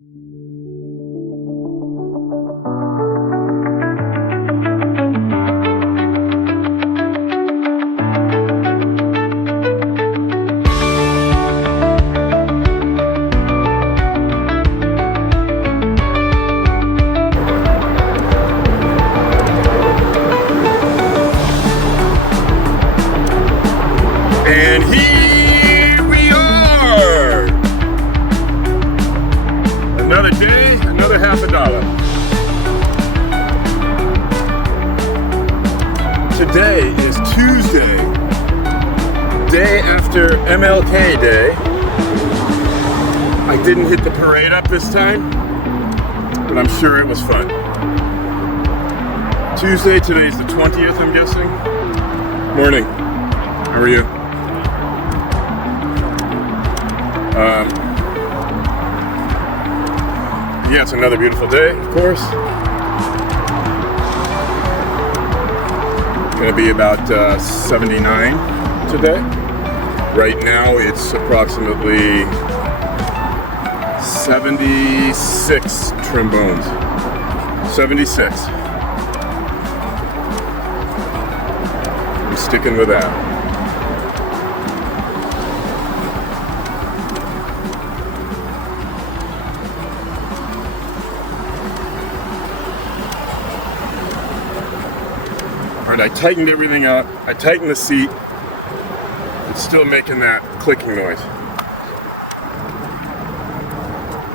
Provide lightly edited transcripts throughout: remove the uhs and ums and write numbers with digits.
And here we are! Another day, another $50. Today is Tuesday, day after MLK Day. I didn't hit the parade up this time, but I'm sure it was fun. Tuesday, today's the 20th, I'm guessing. Morning, how are you? Yeah, it's another beautiful day, of course. Gonna be about 79 today. Right now it's approximately 76 trombones. 76. I'm sticking with that. I tightened everything up. I tightened the seat. It's still making that clicking noise,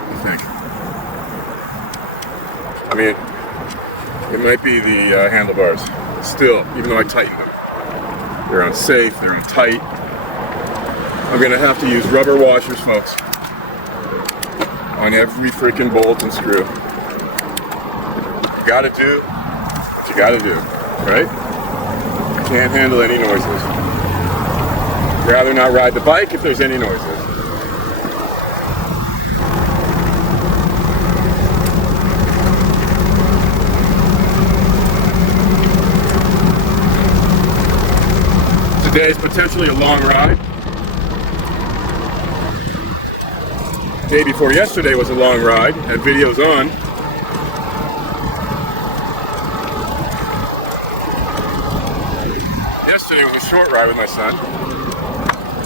I think. I mean, it might be the handlebars. Still, even though I tightened them. They're unsafe, they're untight. I'm gonna have to use rubber washers, folks, on every freaking bolt and screw. You gotta do what you gotta do, right? Can't handle any noises. Rather not ride the bike if there's any noises. Today is potentially a long ride. Day before yesterday was a long ride. Had videos on. Yesterday was a short ride with my son,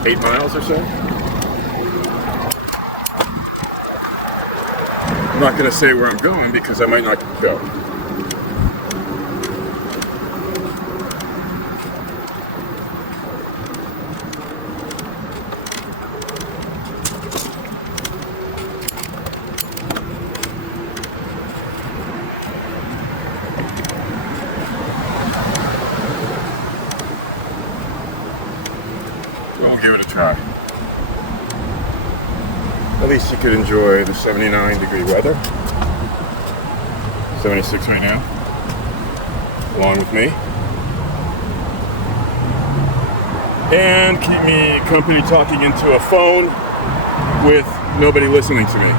8 miles or so. I'm not going to say where I'm going because I might not go. We'll give it a try. At least you could enjoy the 79-degree weather. 76 right now, along with me. And keep me company talking into a phone with nobody listening to me.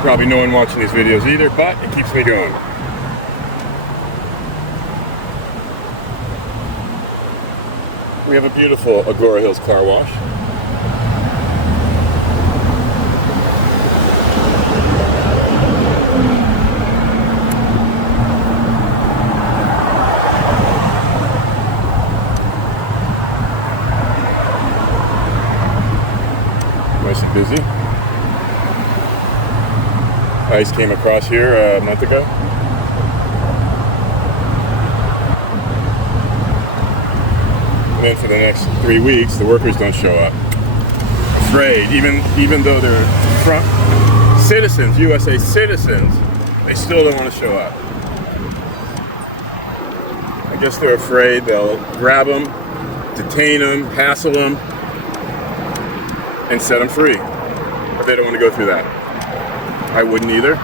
Probably no one watching these videos either, but it keeps me going. We have a beautiful Agora Hills car wash. Nice and busy. Ice came across here a month ago. And then for the next 3 weeks, the workers don't show up. Afraid, even though they're front citizens, USA citizens, they still don't want to show up. I guess they're afraid they'll grab them, detain them, hassle them, and set them free. But they don't want to go through that. I wouldn't either.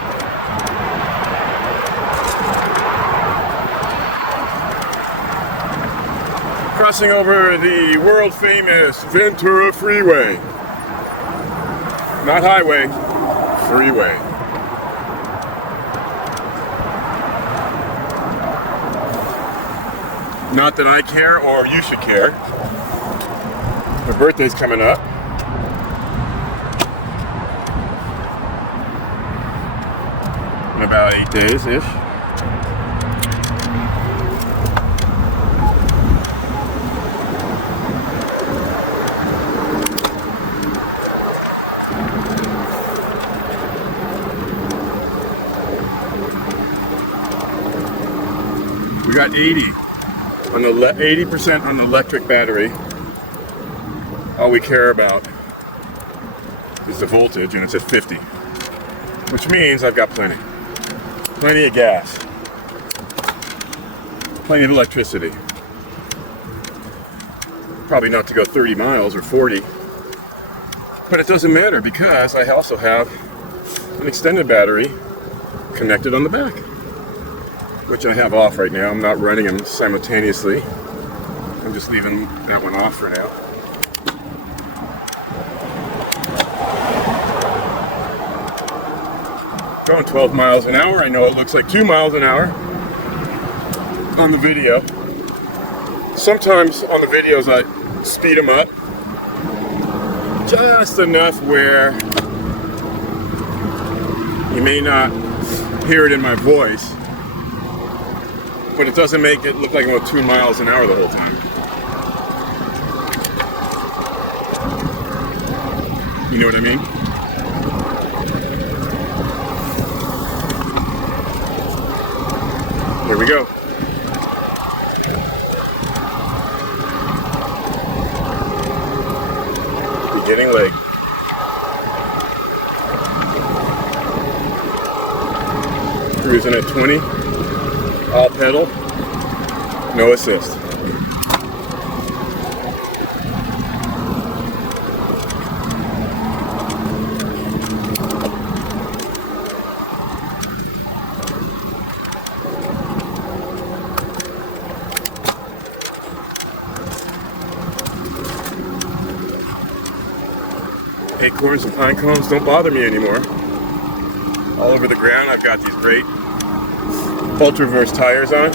Crossing over the world famous Ventura Freeway. Not highway, freeway. Not that I care or you should care. My birthday's coming up. in about 8 days-ish. We got 80% on the electric battery. All we care about is the voltage, and it's at 50, which means I've got plenty of gas, plenty of electricity. Probably not to go 30 miles or 40, but it doesn't matter because I also have an extended battery connected on the back, which I have off right now. I'm not running them simultaneously. I'm just leaving that one off for now. Going 12 miles an hour. I know it looks like 2 miles an hour on the video. Sometimes on the videos I speed them up just enough where you may not hear it in my voice, but it doesn't make it look like I'm going 2 miles an hour the whole time. You know what I mean? Here we go. Beginning leg. Cruising at 20. All pedal. No assist. Acorns and pine cones don't bother me anymore. All over the ground, I've got these great ultra-reverse tires on.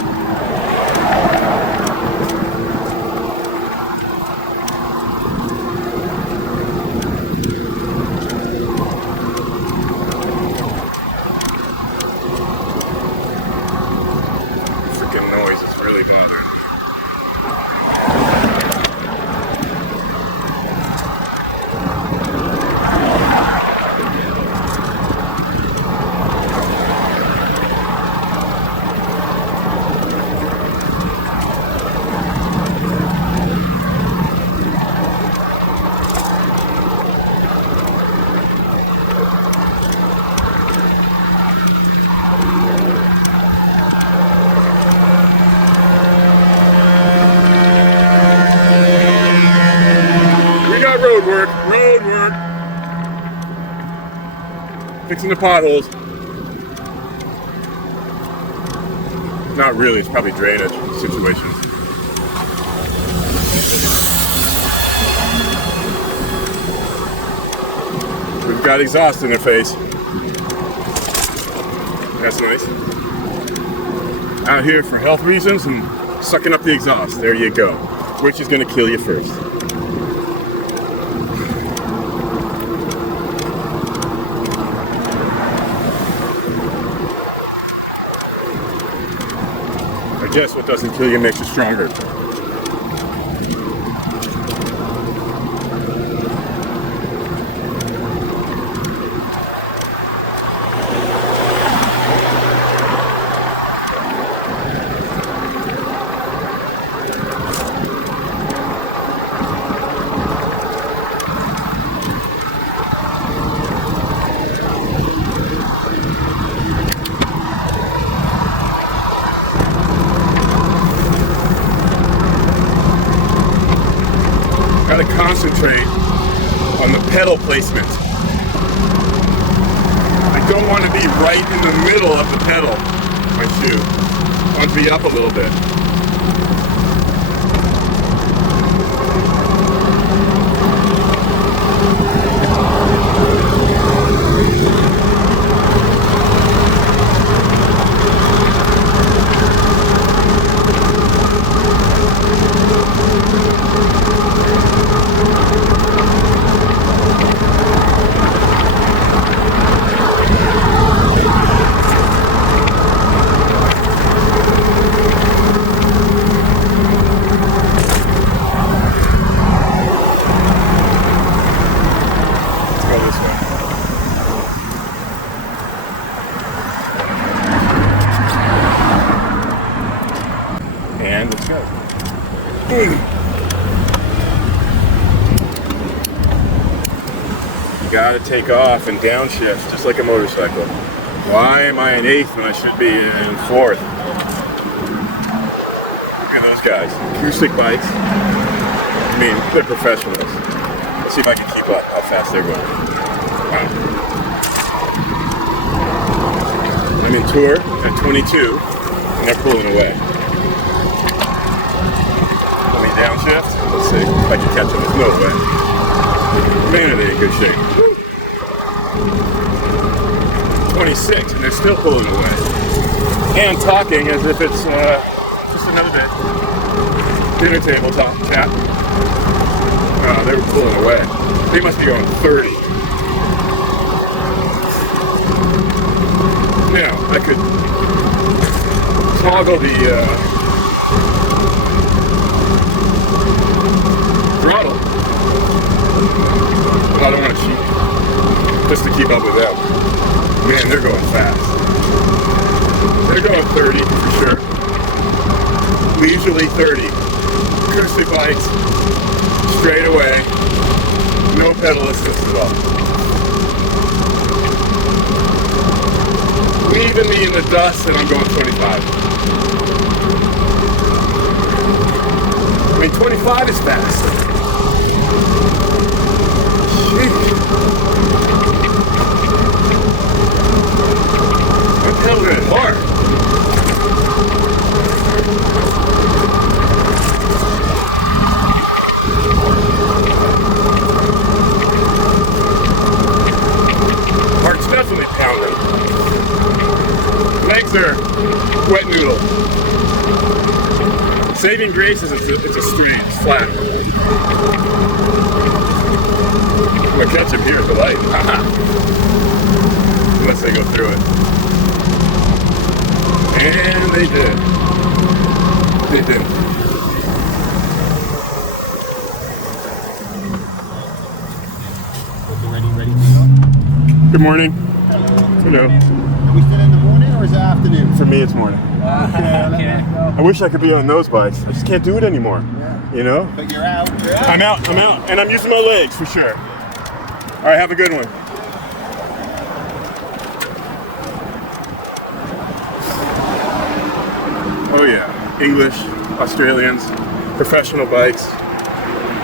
Freaking noise is really bothering. Road work. Fixing the potholes. Not really, it's probably drainage situation. We've got exhaust in their face. That's nice. Out here for health reasons and sucking up the exhaust. There you go. Which is going to kill you first. I guess what doesn't kill you makes you stronger. Got to concentrate on the pedal placement. I don't want to be right in the middle of the pedal, my shoe. I want to be up a little bit. gotta take off and downshift just like a motorcycle. Why am I in 8th when I should be in 4th? Look at those guys. Acoustic bikes. I mean, they're professionals. Let's see if I can keep up how fast they're going. Wow. I'm in tour at 22 and they're pulling away. Let me downshift. Let's see if I can catch them. There's no way. Man, are they in good shape. 26 and they're still pulling away. And talking as if it's just another day. Dinner table talk, chat. Oh, they were pulling away. They must be going 30. Now, I could toggle the throttle. But I don't want to cheat. Just to keep up with them. Man, they're going fast. They're going 30 for sure. Leisurely 30. Acoustic bikes, straight away, no pedal assist at all. Leaving me in the dust and I'm going 25. I mean, 25 is fast. Sheesh. I'm pedaling it hard. Heart's definitely pounding. Legs are wet noodle. Saving grace is it's a straight, it's flat. I'm gonna catch him here at the light. Unless they go through it. And they did. They did. Ready? Good morning. Hello. Are we still in the morning or is it afternoon? For me, it's morning. Okay. I wish I could be on those bikes. I just can't do it anymore. Yeah. You know? But you're out. I'm out. And I'm using my legs for sure. All right, have a good one. Oh yeah, English, Australians, professional bikes,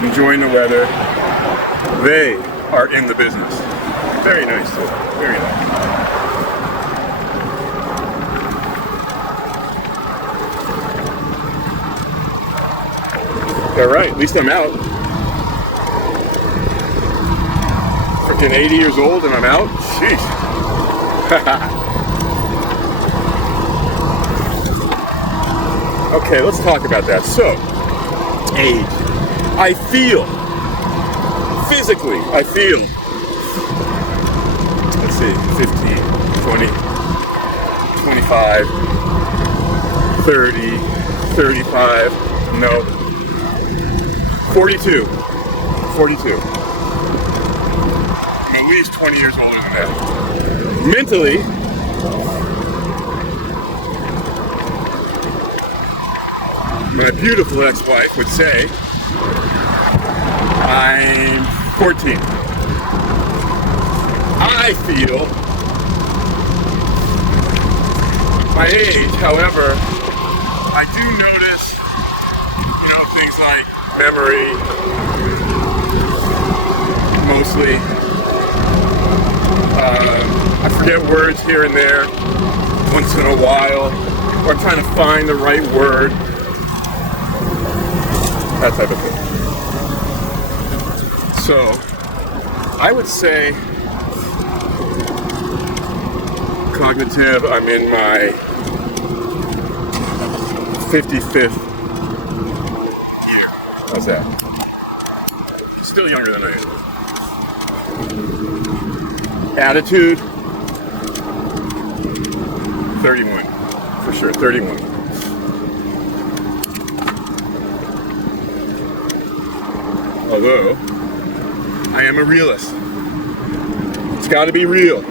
enjoying the weather. They are in the business. Very nice too, very nice. All right, at least I'm out. Freaking 80 years old and I'm out? Sheesh. Okay, let's talk about that. So, age. I feel, physically, let's see, 15, 20, 25, 30, 35, no, 42. I'm at least 20 years older than that. Mentally, my beautiful ex-wife would say, I'm 14. I feel my age, however, I do notice, things like memory, mostly. I forget words here and there, once in a while, or I'm trying to find the right word. That type of thing. So, I would say cognitive, I'm in my 55th year. How's that? Still younger than I am. Attitude, 31. For sure, 31. Although, I am a realist. It's got to be real.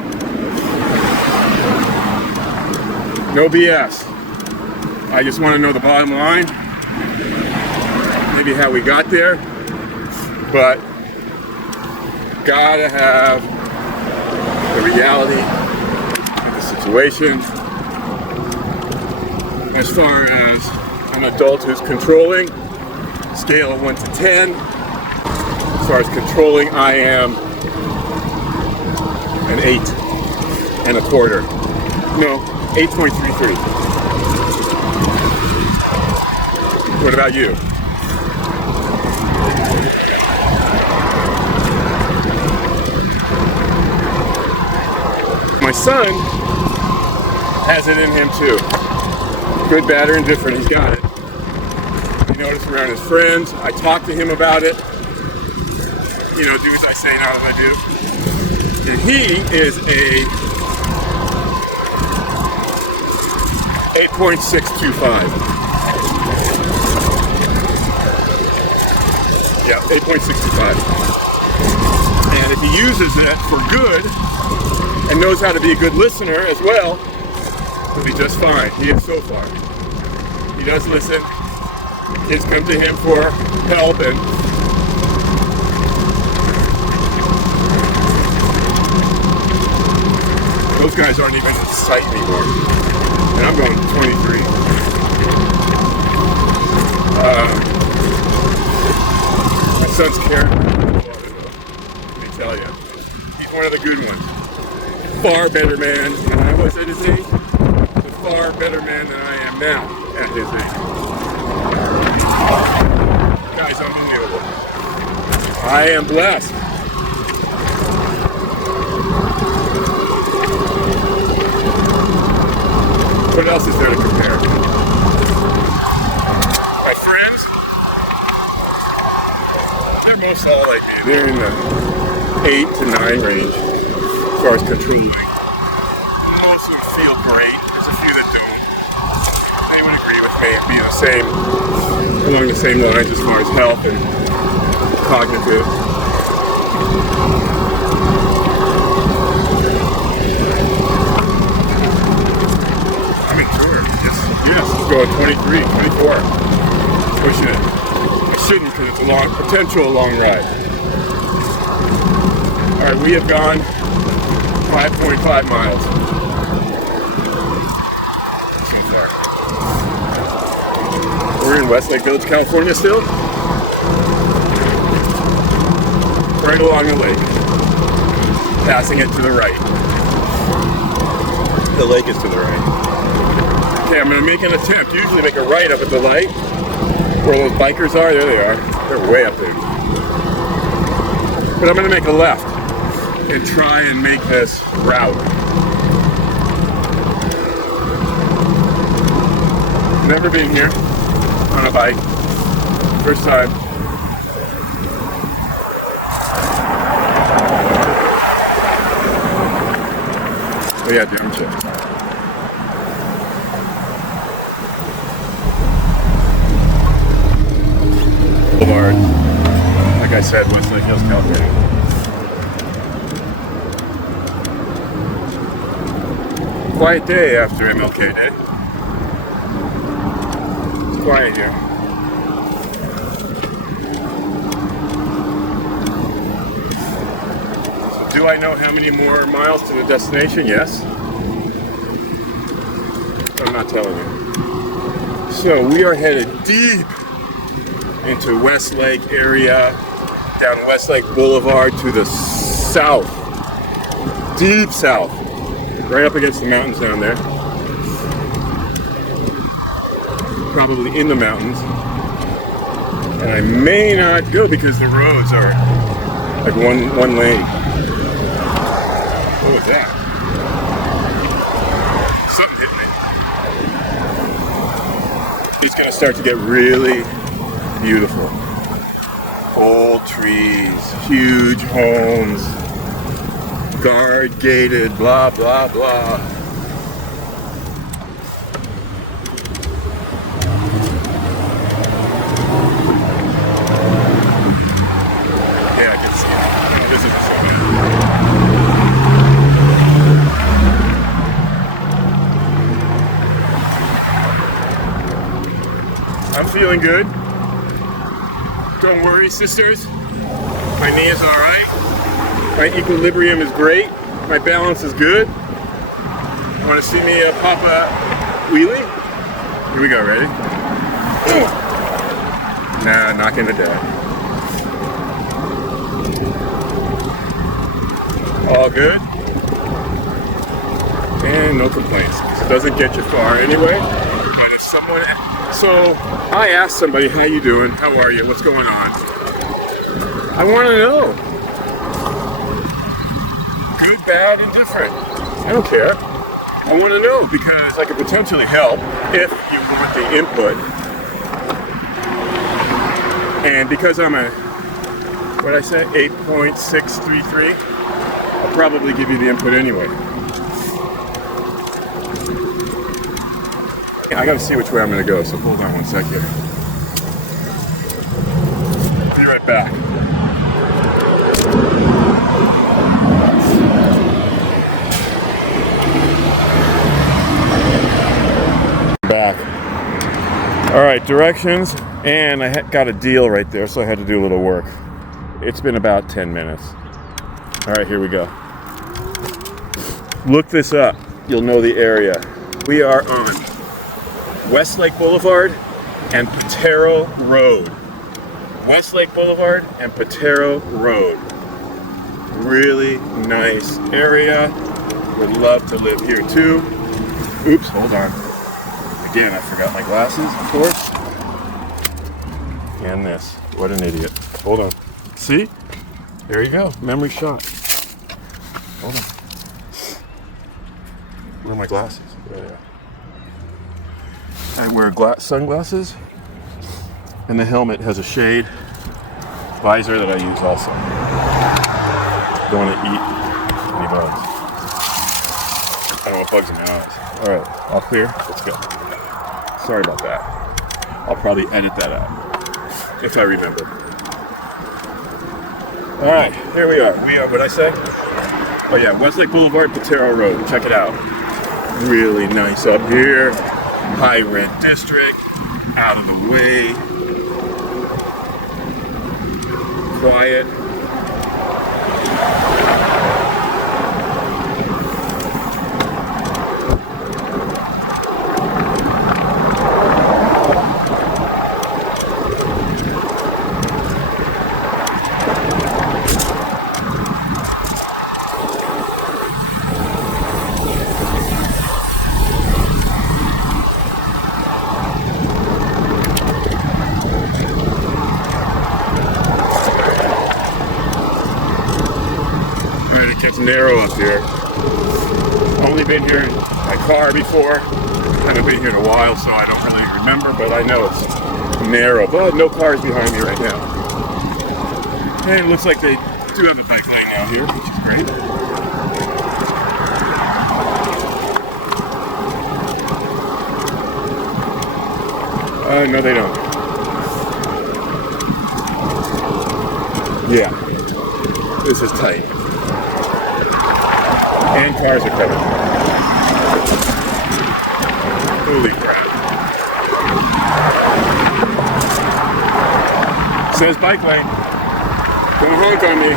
No BS. I just want to know the bottom line. Maybe how we got there. But gotta have reality of the situation. As far as an adult who's controlling, scale of 1 to 10. As far as controlling, I am an 8.25. No, 8.33. What about you? My son has it in him too. Good, bad, or indifferent, he's got it. I notice around his friends. I talk to him about it. You know, do as I say, not as I do. And he is a 8.625. Yeah, 8.65. And if he uses it for good and knows how to be a good listener as well, he'll be just fine. He is so far. He does listen. Kids come to him for help, and those guys aren't even in sight anymore. And I'm going 23. My son's character, let me tell you, he's one of the good ones. Far better man than I was at his age. He's a far better man than I am now at his age. Guy's unbelievable. I am blessed. What else is there to compare? My friends, they're most all like me. They're in the 8 to 9 range as far as controlling. Most of them feel great. There's a few that don't. They would agree with me, be the same, along the same lines as far as health and cognitive. I'm in tour. You just go at 23, 24. Pushing it. I shouldn't, because it's a potential long ride. Alright, we have gone 5.5 miles. We're in Westlake Village, California still. Right along the lake. Passing it to the right. The lake is to the right. Okay, I'm going to make an attempt. Usually make a right up at the light. Where those bikers are, there they are. They're way up there. But I'm going to make a left and try and make this route. Never been here on a bike. First time. Oh yeah, damn shit. Boulevard. Like I said, Westlake Hills, California. Quiet day after MLK Day. It's quiet here. So do I know how many more miles to the destination? Yes. But I'm not telling you. So we are headed deep into Westlake area, down Westlake Boulevard to the south. Deep south. Right up against the mountains down there. Probably in the mountains. And I may not go because the roads are like one lane. What was that? Something hit me. It's gonna start to get really beautiful. Old trees, huge homes, guard gated, blah, blah, blah. Yeah, I can see it. No, this isn't so bad. I'm feeling good. Don't worry, sisters. My knee is all right. My equilibrium is great. My balance is good. You want to see me pop a wheelie? Here we go, ready? Nah, not gonna die. All good. And no complaints. It doesn't get you far anyway. But if someone, so I asked somebody, how you doing? How are you? What's going on? I want to know. Good, bad, indifferent. I don't care. I want to know because I could potentially help if you want the input. And because I'm a, what did I say, 8.633, I'll probably give you the input anyway. I gotta see which way I'm gonna go, so hold on one sec here. Be right back. Back. All right, directions, and I got a deal right there, so I had to do a little work. It's been about 10 minutes. All right, here we go. Look this up. You'll know the area. We are on Westlake Boulevard and Patero Road. Westlake Boulevard and Patero Road. Really nice area. Would love to live here too. Oops, hold on. Again, I forgot my glasses, of course. And this. What an idiot. Hold on. See? There you go. Memory shot. Hold on. Where are my glasses? There they are. I wear sunglasses, and the helmet has a shade visor that I use also. Don't want to eat any bugs. I don't want bugs in my eyes. All right, all clear? Let's go. Sorry about that. I'll probably edit that out if I remember. All right, here we are. We are, what'd I say? Oh yeah, Westlake Boulevard, Patero Road. Check it out. Really nice up here. High rent district, out of the way, quiet. It's narrow up here. Only been here in my car before. Haven't been here in a while, so I don't really remember, but I know it's narrow. But no cars behind me right now. And it looks like they do have a bike lane out here, which is great. No, they don't. Yeah, this is tight. And cars are coming. Holy crap. Says bike lane. Don't honk on me.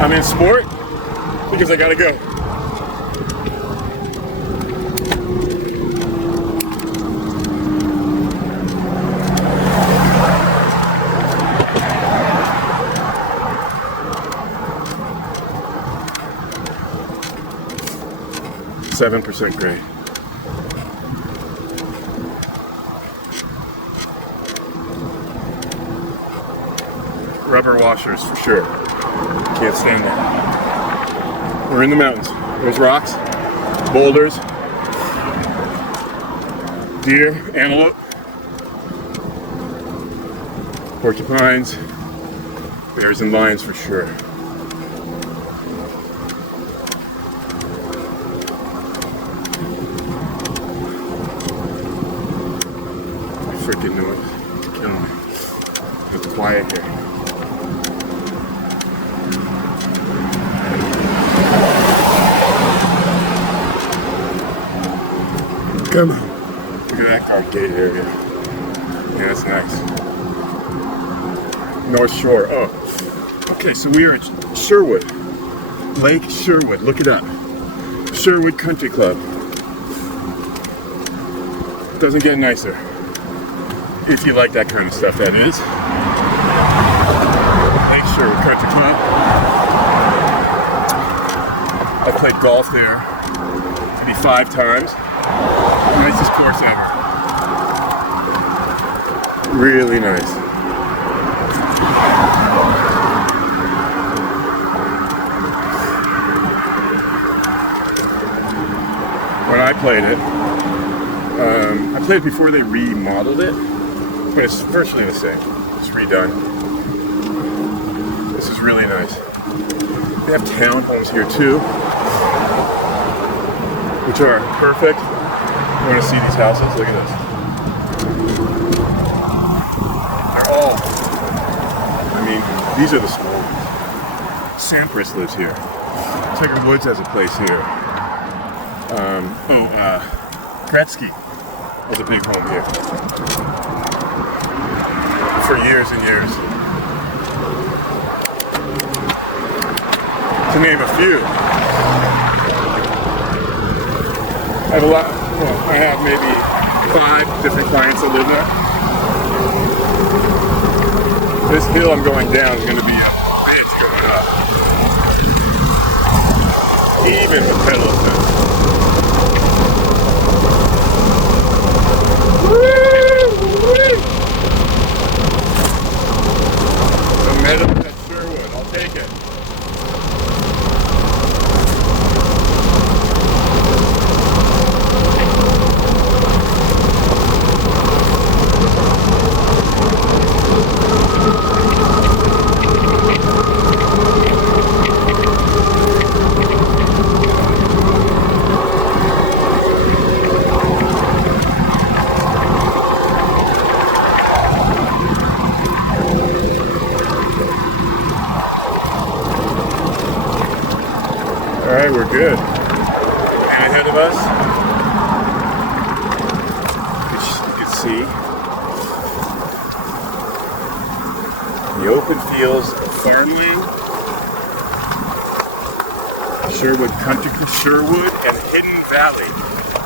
I'm in sport because I gotta go. %7 gray. Rubber washers for sure. Can't stand that. We're in the mountains. There's rocks, boulders, deer, antelope, porcupines, bears and lions for sure. Freaking noise. It's killing me. It's quiet here. Come on. Look at that guard gate area. Yeah, that's nice. North Shore. Oh, okay. So we are at Sherwood, Lake Sherwood. Look it up. Sherwood Country Club. Doesn't get nicer. If you like that kind of stuff, that is. Lake Sherwood Country Club. I played golf there maybe 5 times. Nicest course ever. Really nice. When I played it, I played it before they remodeled it, but it's virtually the same. It's redone. This is really nice. They have townhomes here too, which are perfect. You want to see these houses? Look at this. They're all, I mean, these are the small ones. Sampras lives here. Tiger Woods has a place here. Gretzky was a big home here for years and years. To name a few. I have a lot, well, I have maybe 5 different clients that live there. This hill I'm going down is going to be a bitch going up. Even with pedals now. The meadows at Sherwood, I'll take it. Alright, we're good. And ahead of us, you can see the open fields of farmland, Sherwood Country Club, Sherwood and Hidden Valley.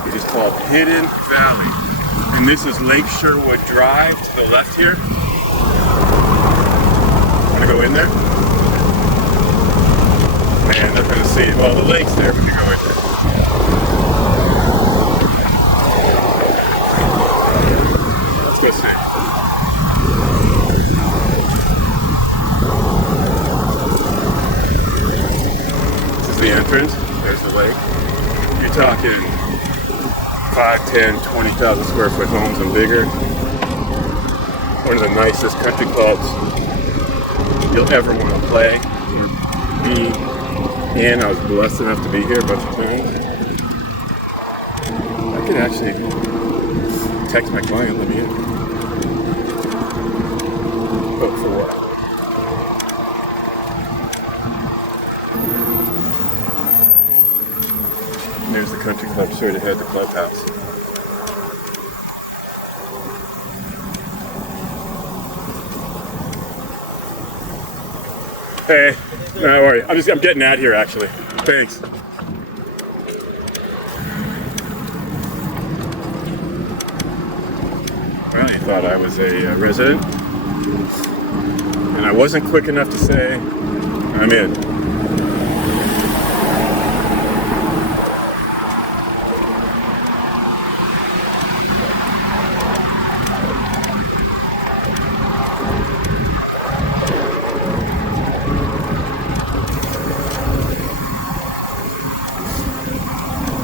It is called Hidden Valley. And this is Lake Sherwood Drive to the left here. Want to go in there? Man, they're going to see, well, the lake's there when you go in there. Let's go see. This is the entrance. There's the lake. You're talking 5, 10, 20,000 square foot homes and bigger. One of the nicest country clubs you'll ever want to play or be. And I was blessed enough to be here a bunch of times. I can actually text my client, let me in. Oh, for what? And there's the country club straight ahead, the clubhouse. Hey, don't worry. I'm getting out here actually. Thanks. Well, you thought I was a resident, and I wasn't quick enough to say I'm in.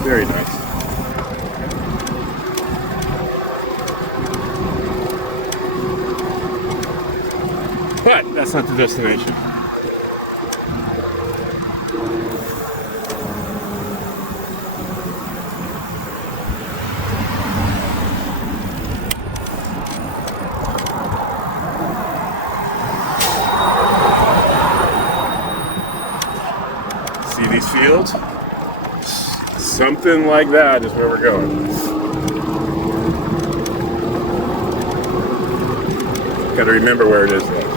Very nice. But that's not the destination. See these fields? Something like that is where we're going. Got to remember where it is though.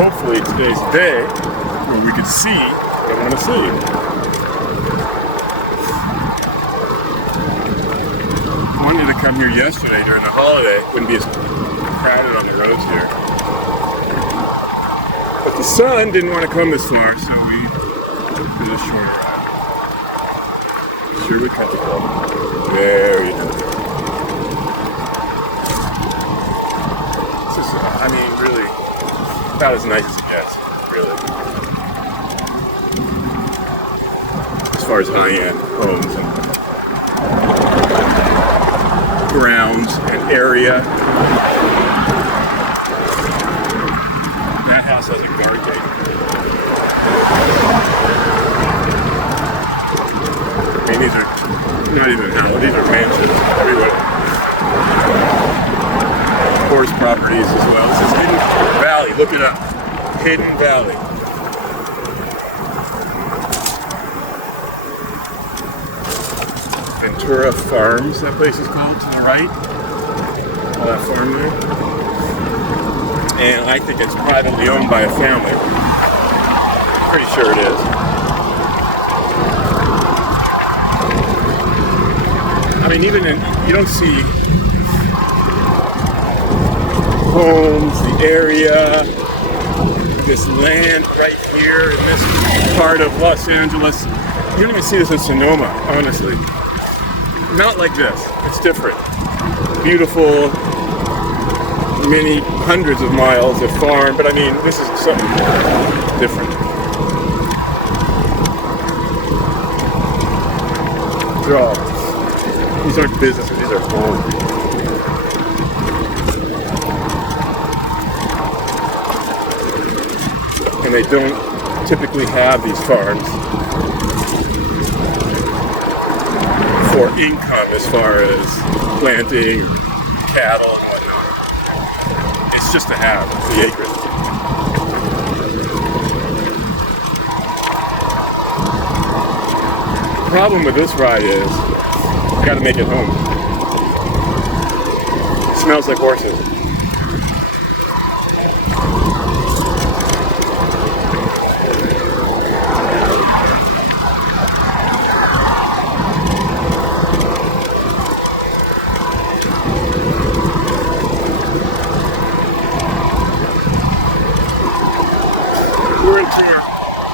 Hopefully today's the day where we can see what I want to see. I wanted to come here yesterday during the holiday. Wouldn't be as crowded on the roads here. But the sun didn't want to come this far, so we did a shorter ride. Sherwood Country Club. Very nice. This is, I mean, really, about as nice as it gets, really. As far as high-end homes and grounds and area. That house has a guard gate. I mean, these are not even houses, these are mansions everywhere. Horse properties as well. This is Hidden Valley. Look it up. Hidden Valley. Ventura Farms, that place is called, to the right. All that farm there. And I think it's privately owned by a family. Pretty sure it is. I mean, even in, you don't see homes, the area, this land right here in this part of Los Angeles. You don't even see this in Sonoma, honestly. Not like this. It's different. Beautiful, many hundreds of miles of farm, but I mean, this is something different. These aren't businesses, these are homes. And they don't typically have these farms for income as far as planting, cattle, and whatnot. It's just to have the acreage. The problem with this ride is I gotta make it home. It smells like horses.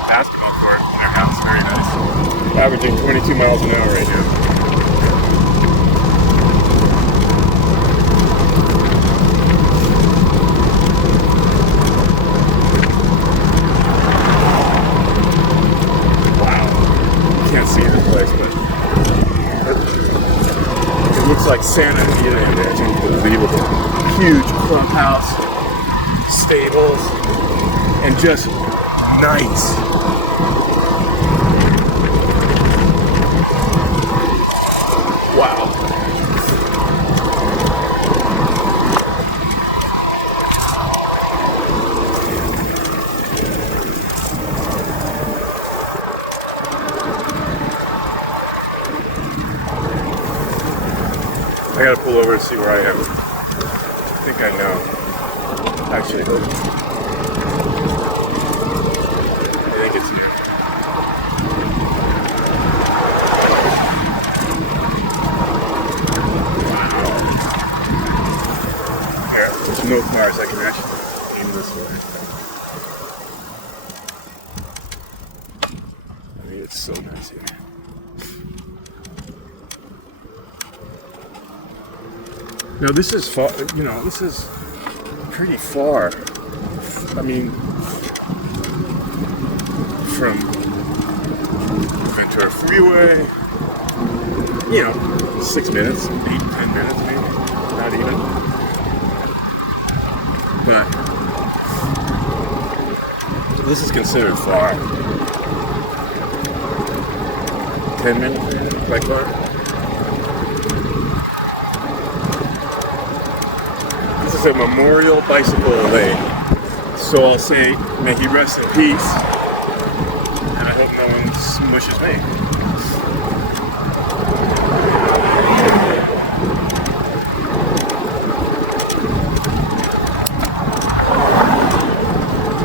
Basketball court in our house, very nice. Averaging 22 miles an hour right now. Wow. You can't see this place, but it looks like Santa Anita in there. It's unbelievable. Huge clubhouse, stables, and just nice. Wow. I gotta pull over and see where I am. I think I know. Actually, it's here. There, there's no cars. I can actually aim this way. I mean, it's so nice here. Now this is far, you know, this is pretty far. I mean, from Ventura Freeway. You know, 6 minutes, 8, 10 minutes maybe, not even. But this is considered far. 10 minutes by car. This is a memorial bicycle lane. So I'll say, may he rest in peace. And I hope no one smushes me.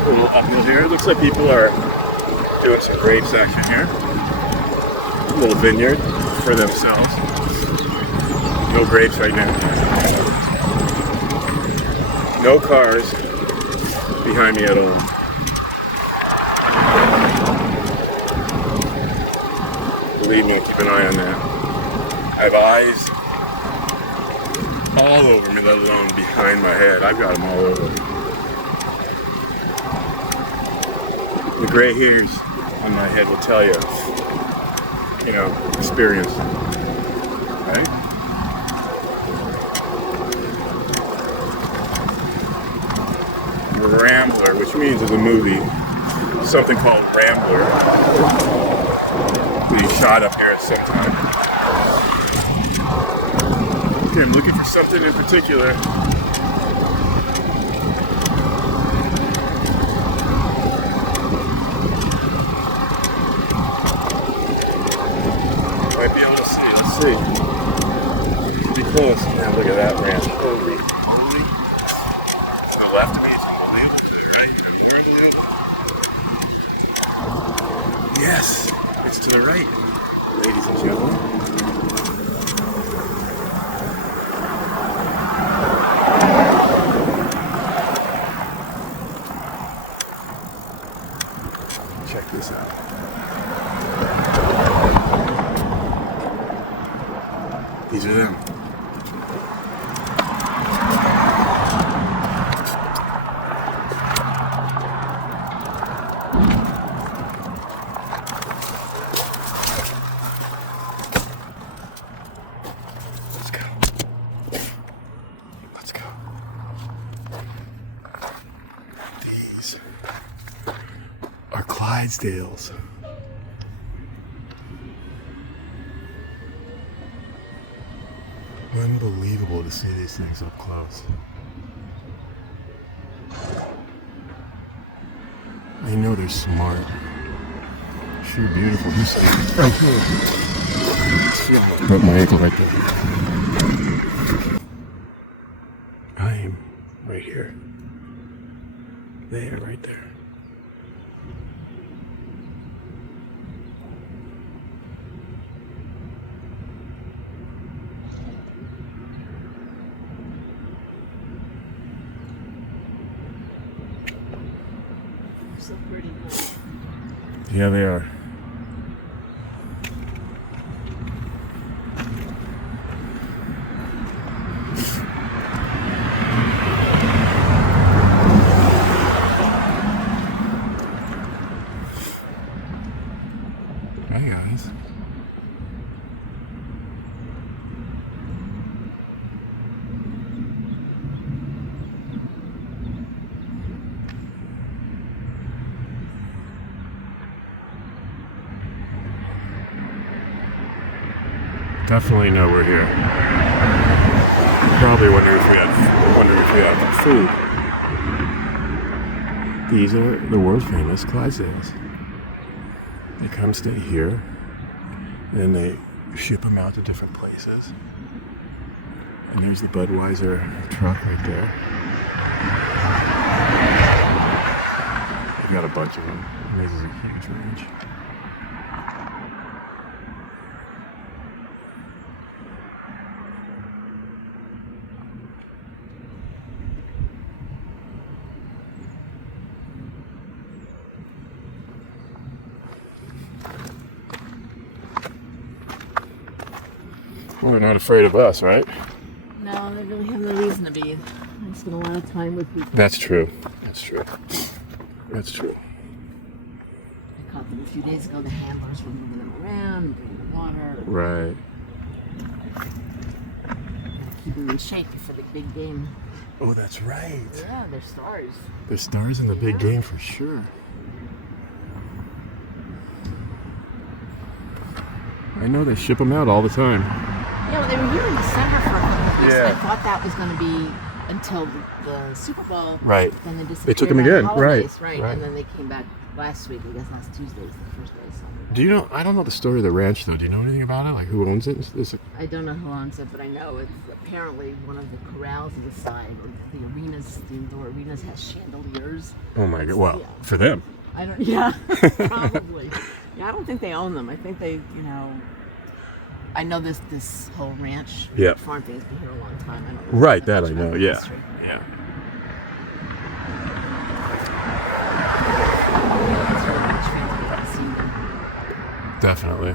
A little uphill here. It looks like people are doing some grapes action here. A little vineyard for themselves. No grapes right now. No cars behind me at all. Believe me, keep an eye on that. I have eyes all over me, let alone behind my head. I've got them all over. The gray hairs on my head will tell you, you know, experience. Right? Rambler, which means there's a movie, something called Rambler. We shot up here at some time. Okay, I'm looking for something in particular. Might be able to see, let's see. Should be close. Man, look at that ranch. Holy. To the left of me. Yes, it's to the right, ladies and gentlemen. Check this out. These are them. CLYDESDALES. Unbelievable to see these things up close. I know they're smart. Sure beautiful. Right here. Broke my ankle right there. I am right here. There, right there. So pretty. Yeah, they are. Hi guys. Definitely know we're here. Probably wondering if we had food. These are the world famous CLYDESDALES. They come stay here, and they ship them out to different places. And there's the Budweiser truck right there. We've got a bunch of them. And this is a huge range. Well, they're not afraid of us, right? No, they really have no reason to be. I spent a lot of time with people. That's true. That's true. That's true. I caught A few days ago, the handlers were moving them around, bringing the water, Right. keeping them in shape for the big game. Oh, that's right. Yeah, they're stars. There's stars in the big game for sure. I know they ship them out all the time. Yeah, well, they were here in December for a couple of weeks. Yeah. I thought that was going to be until the Super Bowl. Right. Then they disappeared. They took them on the again. holidays, Right. And then they came back last week. I guess last Tuesday was the first day. So. Do you know? I don't know the story of the ranch though. Do you know anything about it? Like who owns it? Is it... I don't know who owns it, but I know it's apparently one of the corrals to the side, or the arenas, the indoor arenas has chandeliers. Oh my god! Well, for them. I don't. Yeah, probably. Yeah, I don't think they own them. I think they, I know this whole ranch farm thing's been here a long time. I don't know Right, that much I about know. the Yeah. history. Yeah. It's really interesting to see them. Definitely.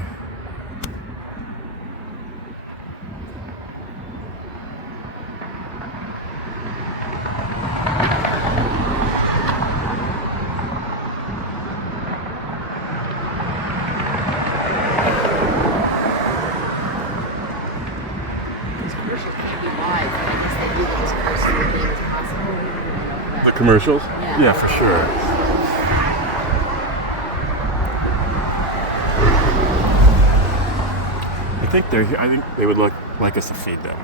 These commercials can't be live, but I guess they do them as close to the game as possible. The commercials? Yeah. Yeah, for sure. I think they would like us to feed them.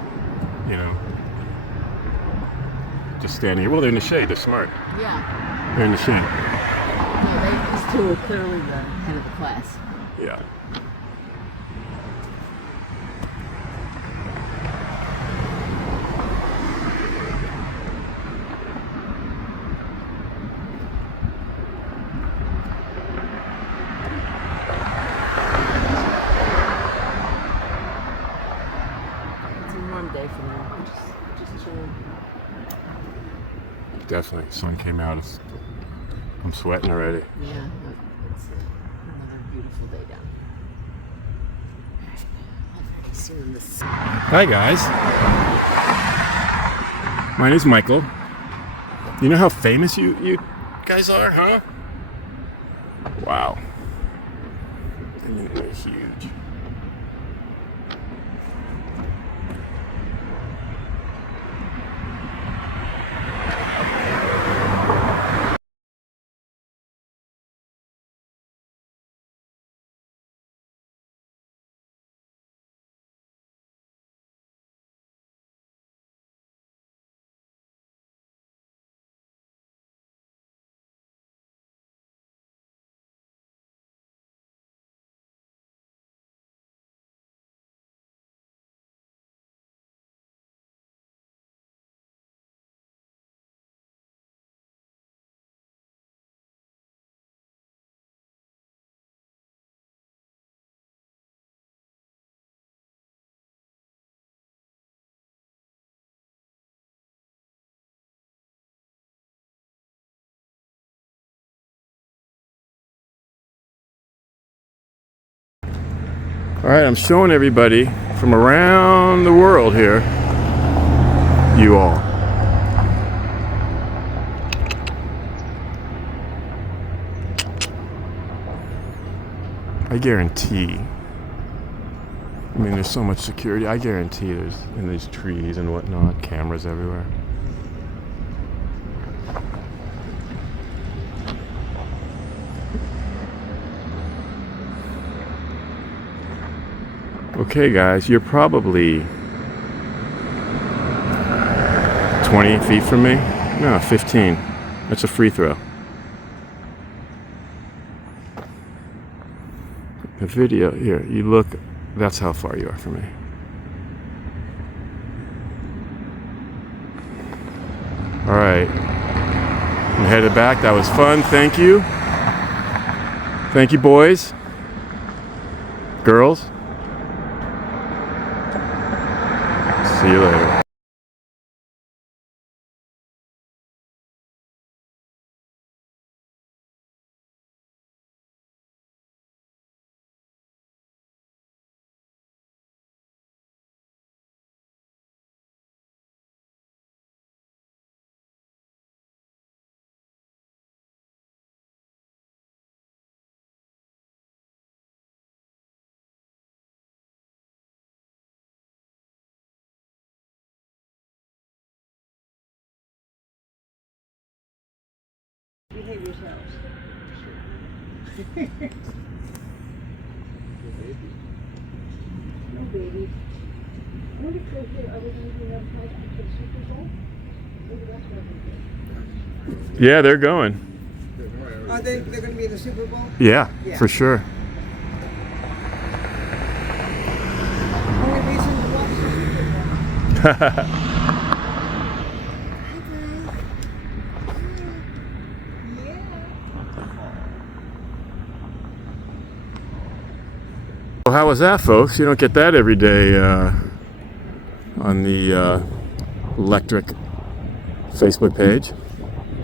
Just standing here. Well, they're in the shade. They're smart. Yeah. They're in the shade. Yeah, these two are clearly the head of the class. Yeah. It's a warm day for them. Just chilling. Definitely. Sun came out. I'm sweating already. Yeah, it's another beautiful day down here. Soon this. Hi guys. My name's Michael. You know how famous you guys are, huh? Wow. I mean, they're huge. All right, I'm showing everybody from around the world here. You all. I guarantee. I mean, there's so much security. I guarantee there's in these trees and whatnot, cameras everywhere. Okay, guys, you're probably 20 feet from me. No, 15. That's a free throw. The video, here, you look, that's how far you are from me. All right. I'm headed back. That was fun. Thank you. Thank you, boys. Girls. See you later. No baby. I wonder if they're here. Are they going to be advertised for the Super Bowl? Maybe that's what Yeah, they're going. they're going to be at the Super Bowl? Yeah, Yeah. for sure. Only reason to watch the Super Bowl. Well, how was that, folks? You don't get that every day on the Electric Facebook page.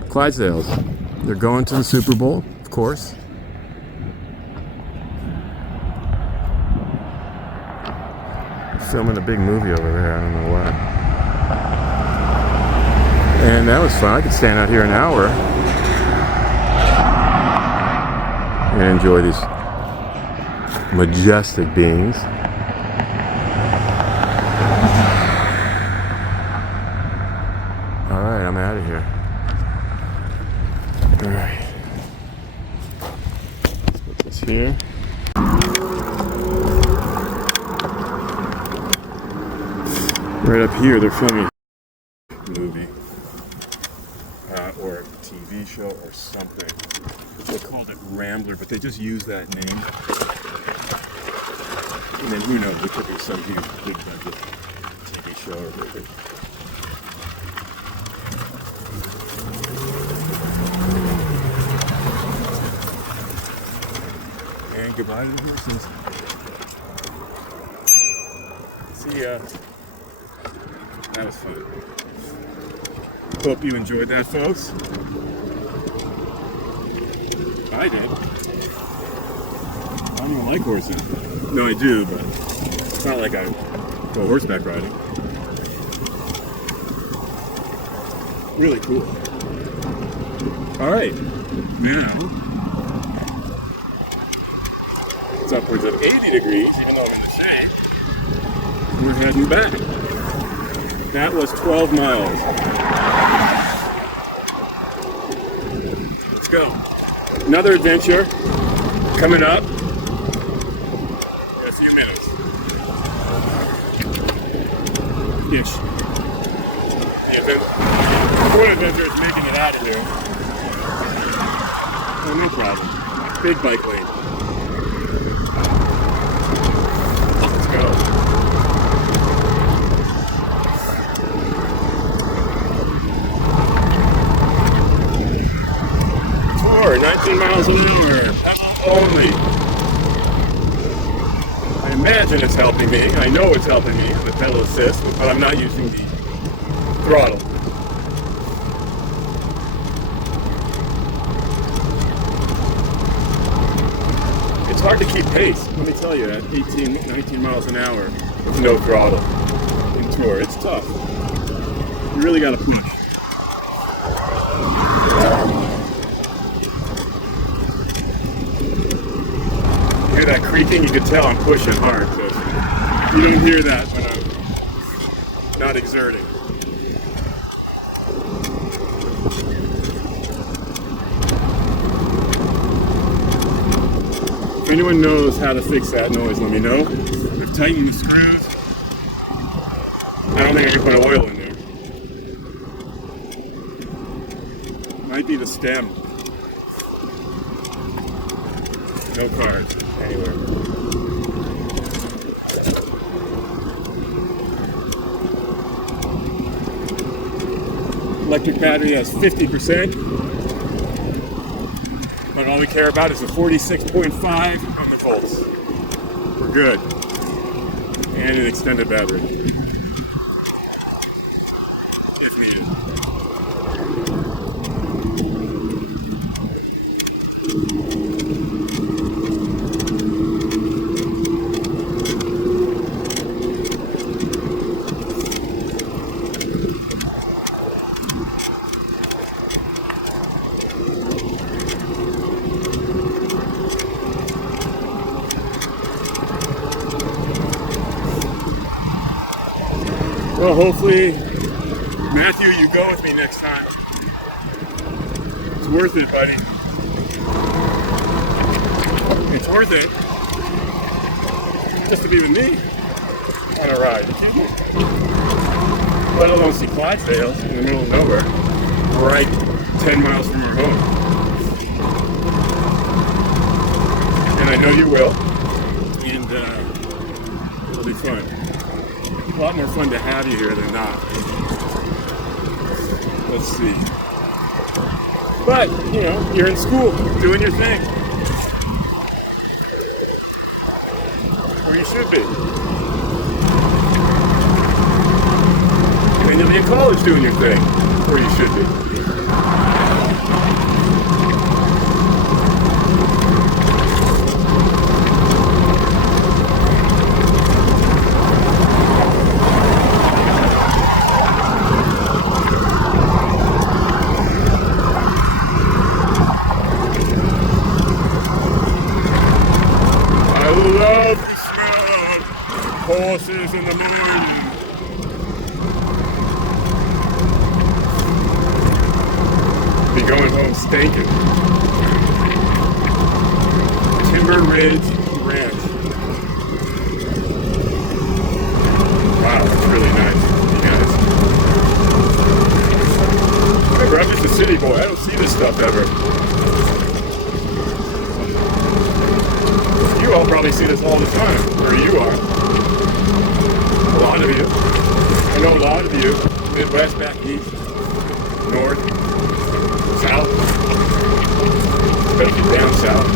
Clydesdales. They're going to the Super Bowl, of course. Filming a big movie over there, I don't know what. And that was fun. I could stand out here an hour and enjoy these majestic beings. All right, I'm out of here. All right. Let's put this here. Right up here, they're filming a movie or a TV show or something. They called it Rambler, but they just use that name. And then who knows, it could be some huge, big budget TV show or movie. And goodbye to the horses. See ya. That was fun. Hope you enjoyed that, folks. I did. I don't even like horses. No, I do, but it's not like I go horseback riding. Really cool. All right, now it's upwards of 80 degrees, even though I'm in the shade. We're heading back. That was 12 miles. Let's go. Another adventure coming up in a few minutes. Ish. One adventure is making it out of here. Oh, no problem. Big bike lane. Let's go. 19 miles an hour, pedal only. I imagine it's helping me. I know it's helping me, the pedal assist, but I'm not using the throttle. It's hard to keep pace, let me tell you, at 18, 19 miles an hour with no throttle in tour. It's tough. You really got to push. Hear that creaking? You can tell I'm pushing hard. So you don't hear that when I'm not exerting. If anyone knows how to fix that noise, let me know. I've tightened the screws. I don't think I can put oil in there. Might be the stem. No cards anywhere. Electric battery has 50%, but all we care about is the 46.5 volts. We're good. And an extended battery, if needed. Well, hopefully, Matthew, you go with me next time. It's worth it, buddy. worth it just to be with me on a ride. Let alone see Clydesdales in the middle of nowhere, right 10 miles from our home. And I know you will, and it'll be fun. A lot more fun to have you here than not. Let's see. But, you know, you're in school, doing your thing. Or you should be. And you'll be in college doing your thing. Or you should be. Love the smell of horses in the morning. Be going home stinking. Timber Ridge Ranch. Wow, that's really nice, you guys. Remember, I'm just a city boy. I don't see this stuff ever. You all probably see this all the time, where you are. A lot of you. I know a lot of you. Midwest, back east, north, south, especially down south.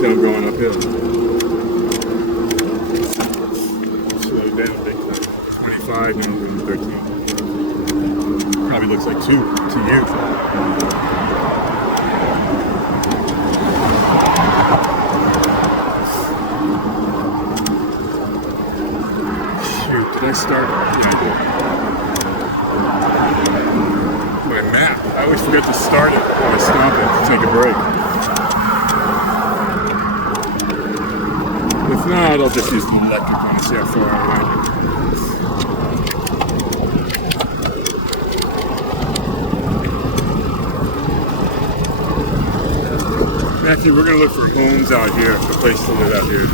I'm going uphill. Slow down big time. 25 and 13. Probably looks like 2 to you. Shoot, did I start? Yeah, I did. My map. I always forget to start it when I stop it to take a break. If not, I'll just use the electric one to see how far away. Actually, we're going to look for homes out here, a place to live out here.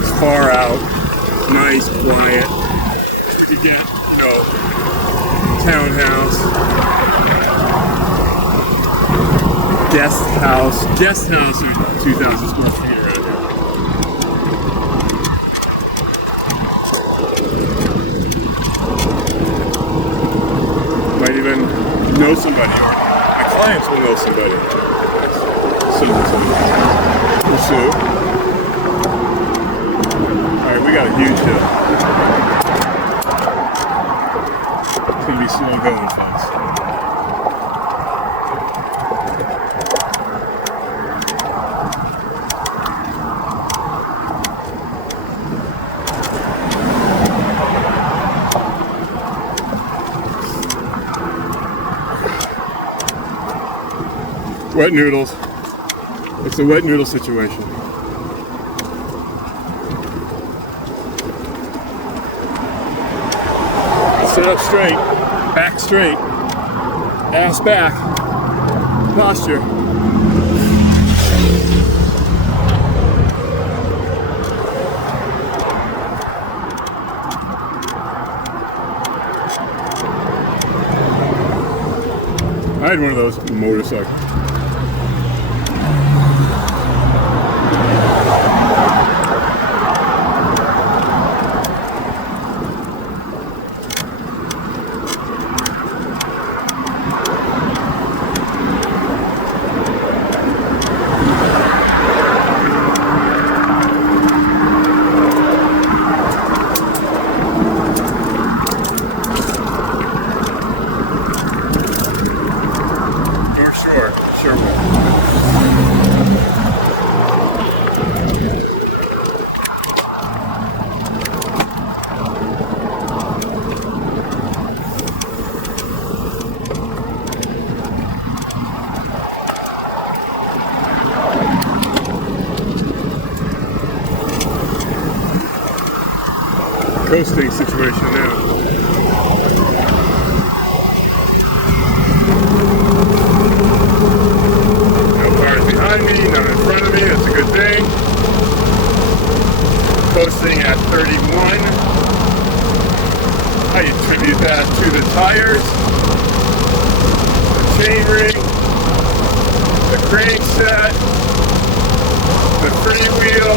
It's far out, nice, quiet. You could get, you know, townhouse, guest house or 2,000 square feet around here. Might even know somebody, or my clients will know somebody. So we'll see. Alright, chill. It's gonna be slow going, folks. Wet noodles. It's a wet noodle situation. Sit up straight, back straight, ass back, posture. I had one of those motorcycles. Sure will. Coasting situation now. Behind me, none in front of me, that's a good thing. Coasting at 31. I attribute that to the tires, the chain ring, the crankset, the freewheel,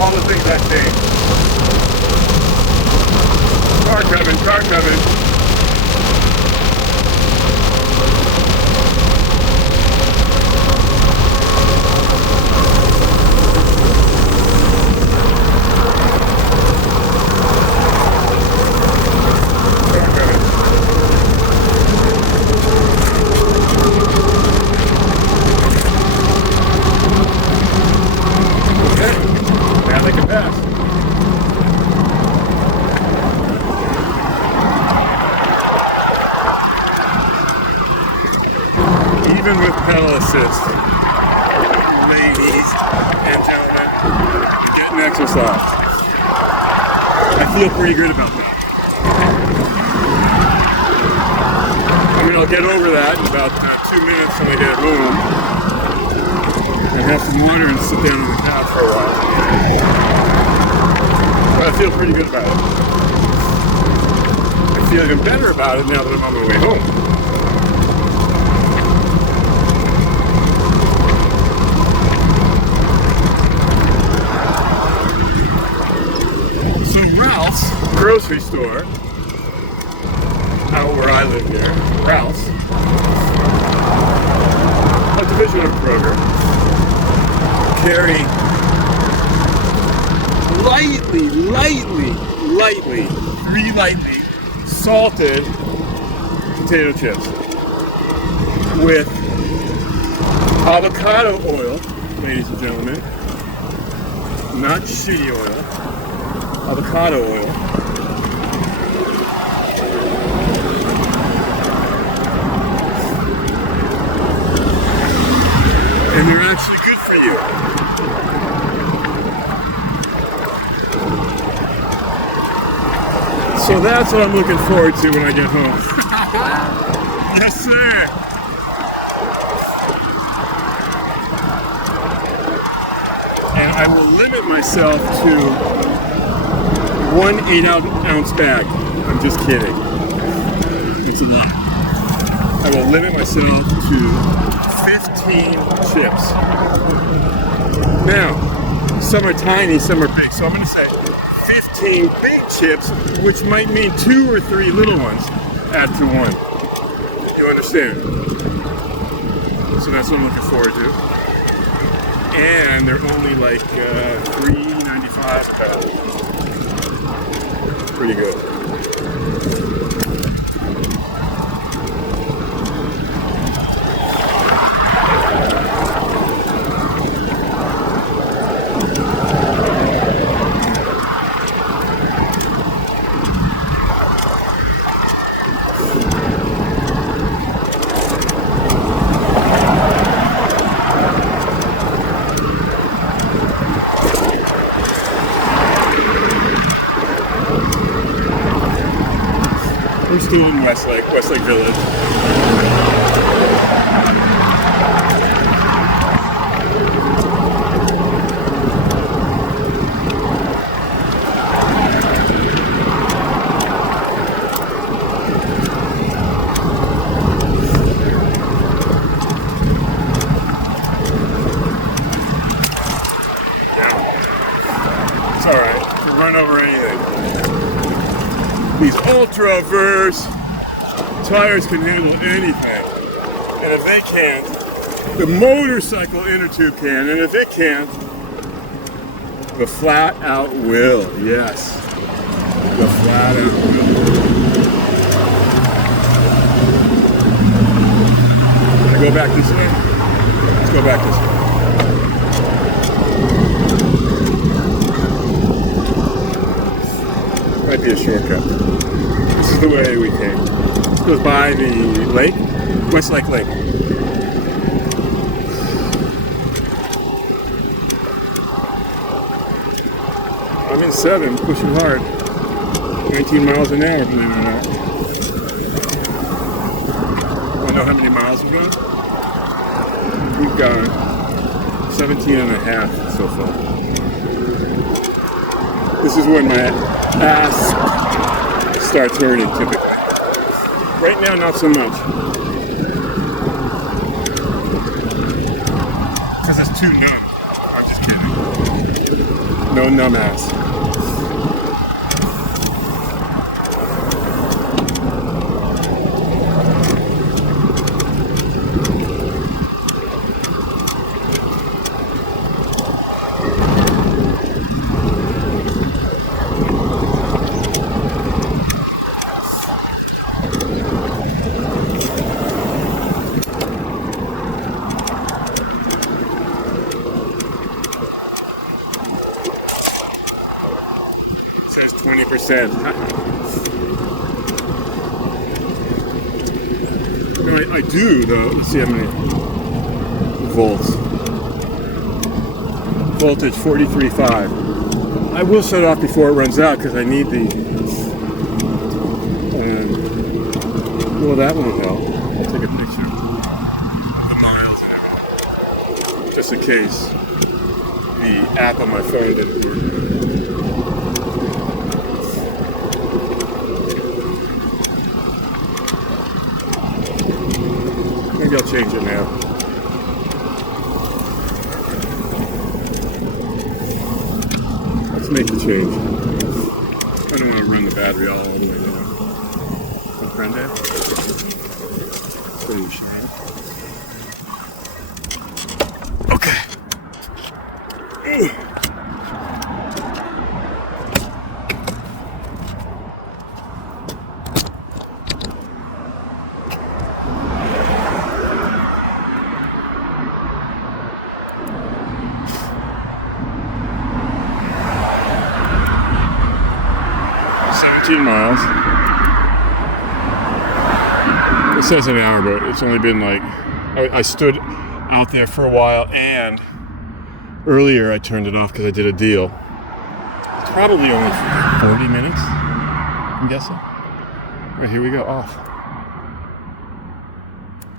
all the things I think. Car coming, car coming. Even with pedal assist, ladies and gentlemen, you're getting exercise. I feel pretty good about that. I mean, I'll get over that in about 2 minutes when I get home and have some water and sit down on the couch for a while. But I feel pretty good about it. I feel even better about it now that I'm on my way home. So Ralph's grocery store, out where I live here, Ralph's, a division of Kroger, carry lightly salted potato chips with avocado oil, ladies and gentlemen, not shitty oil. Avocado oil. And they're actually good for you. So that's what I'm looking forward to when I get home. Yes, sir. And I will limit myself to 1 8-ounce bag. I'm just kidding. It's a lot. I will limit myself to 15 chips. Now, some are tiny, some are big. So I'm going to say 15 big chips, which might mean 2 or 3 little ones add to 1. You understand? So that's what I'm looking forward to. And they're only like $3.95 a pound. pretty good. We're still in Westlake Village. It's all right. We'll run over anything. These ultra-verse tires can handle anything. And if they can't, the motorcycle inner tube can. And if it can't, the flat out will. Yes. The flat out will. Can I go back this way? Let's go back this way. Might be a shortcut. This is the way we came. This goes by the lake, Westlake Lake. I'm in 7, pushing hard. 19 miles an hour, believe it or not. Want to know how many miles we've gone? We've gone 17 and a half so far. This is when my ass starts hurting typically. Right now, not so much. Because it's too numb. I'm just kidding. No numb ass. Says 20%. I do though. Let's see how many volts. Voltage 43.5. I will shut off before it runs out because I need the. Well, that won't help. I'll take a picture of the miles and everything, just in case the app on my phone didn't work. Maybe I'll change it now. Let's make the change. I don't want to run the battery all the way down. Grande? Pretty sharp. Okay. Ooh. Miles. It says an hour, but it's only been like I stood out there for a while, and earlier I turned it off because I did a deal. It's probably only 40 minutes, I'm guessing. All right, here we go, off.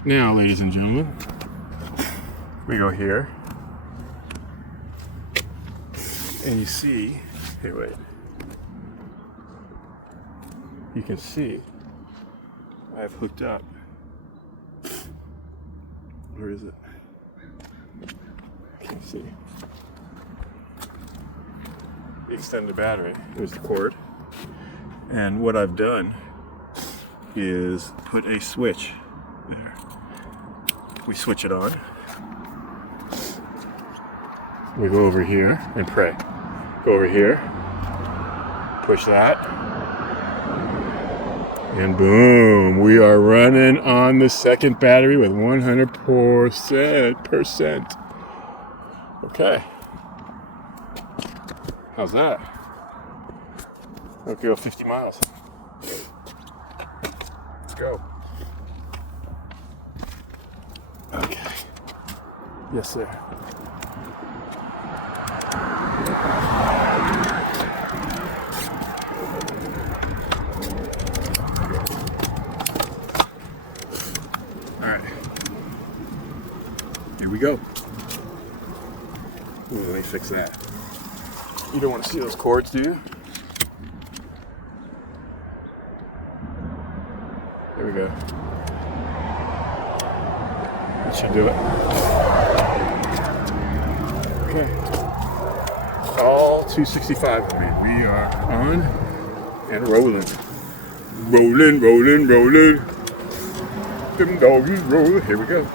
Now, ladies and gentlemen, we go here, and you see, hey, wait. You can see I've hooked up. Where is it? I can't see. The extended battery. There's the cord. And what I've done is put a switch there. We switch it on. We go over here and pray. Go over here. Push that. And boom, we are running on the second battery with 100%. Okay. How's that? I'll go 50 miles. Let's go. Okay. Yes, sir. All right. Here we go. Ooh, let me fix that. You don't want to see those cords, do you? There we go. That should do it. Okay. All 265 of me. We are on and rolling. Rolling. Them doggies rolling. Here we go.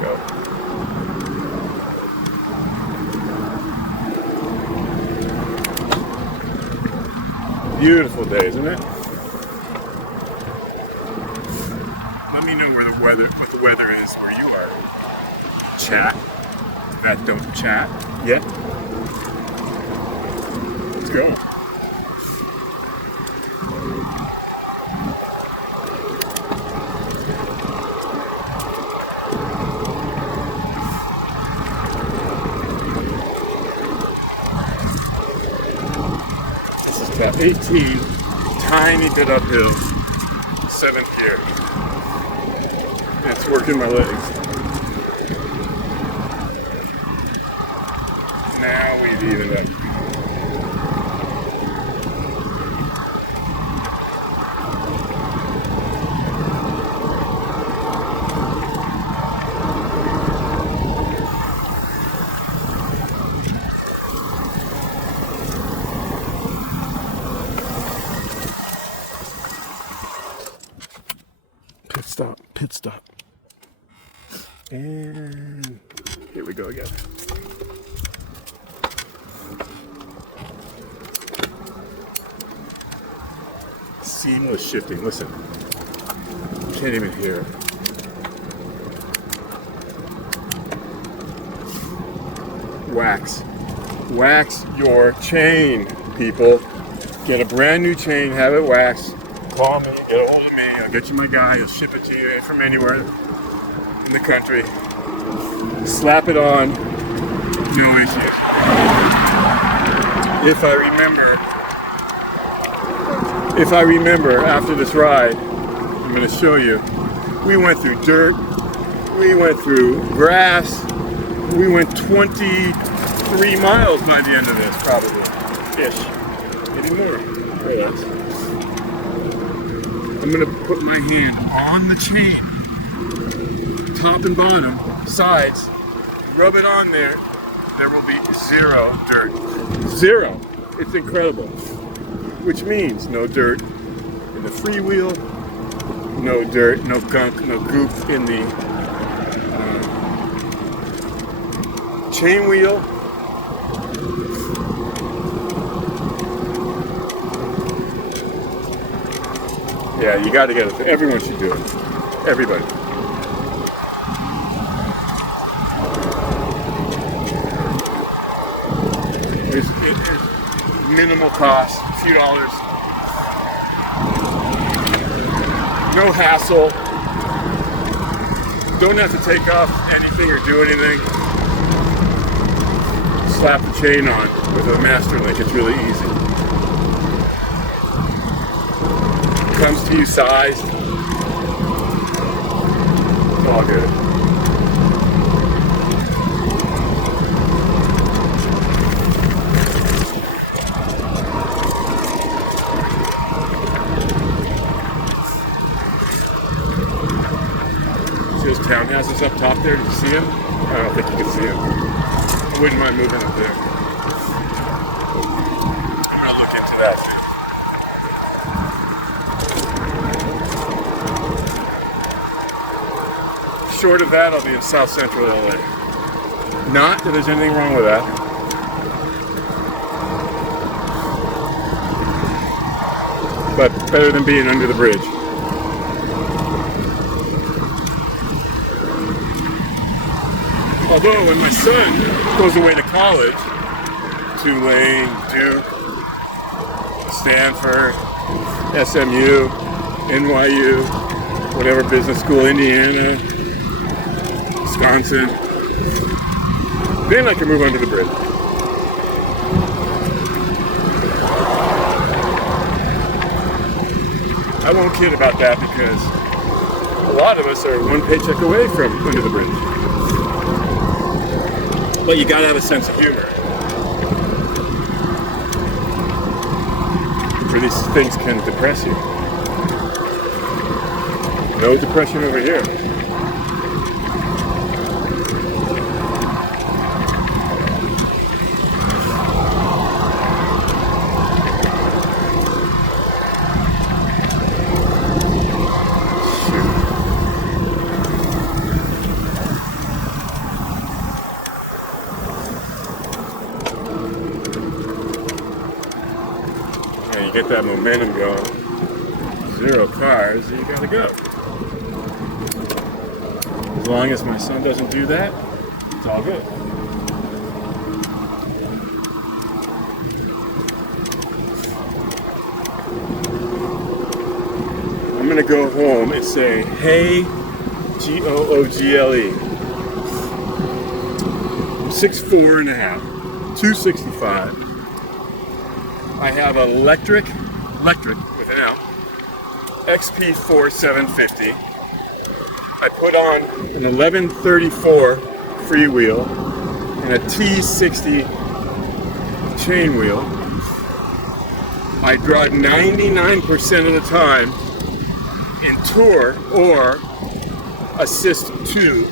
Go. Beautiful day, isn't it? Let me know what the weather is where you are. Chat. That don't chat yet. Let's go. About 18, tiny bit uphill, 7th gear. It's working my legs. Now we even it up. Pit stop. And here we go again. Seamless shifting, listen. You can't even hear it. Wax your chain, people. Get a brand new chain, have it waxed. Call me, get a hold of me, I'll get you my guy, he'll ship it to you from anywhere in the country. Slap it on, no issues. If I remember after this ride, I'm going to show you, we went through dirt, we went through grass, we went 23 miles by the end of this, probably, ish. Maybe more. Relax. I'm going to put my hand on the chain, top and bottom, sides, rub it on there. There will be zero dirt. Zero. It's incredible. Which means no dirt in the freewheel, no dirt, no gunk, no goop in the chain wheel. Yeah, you got to get it. Everyone should do it. Everybody. It's minimal cost, a few dollars. No hassle. Don't have to take off anything or do anything. Slap the chain on with a master link. It's really easy. comes to you sized, it's all good. See those townhouses up top there? Did you see them? I don't think you can see them. I wouldn't mind moving up there. I'm gonna look into that too. Short of that, I'll be in South Central LA. Not that there's anything wrong with that. But better than being under the bridge. Although when my son goes away to college, Tulane, Duke, Stanford, SMU, NYU, whatever business school, Indiana, Wisconsin, then I can move under the bridge. I won't kid about that because a lot of us are one paycheck away from under the bridge. But you gotta have a sense of humor. For these things can depress you. No depression over here. Get that momentum going. 0 cars, you gotta go. As long as my son doesn't do that, it's all good. I'm gonna go home and say, hey, Google. I'm 6'4.5", 265. I have an electric with an L, XP4 750. I put on an 1134 freewheel and a T60 chain wheel. I drive 99% of the time in tour or assist 2.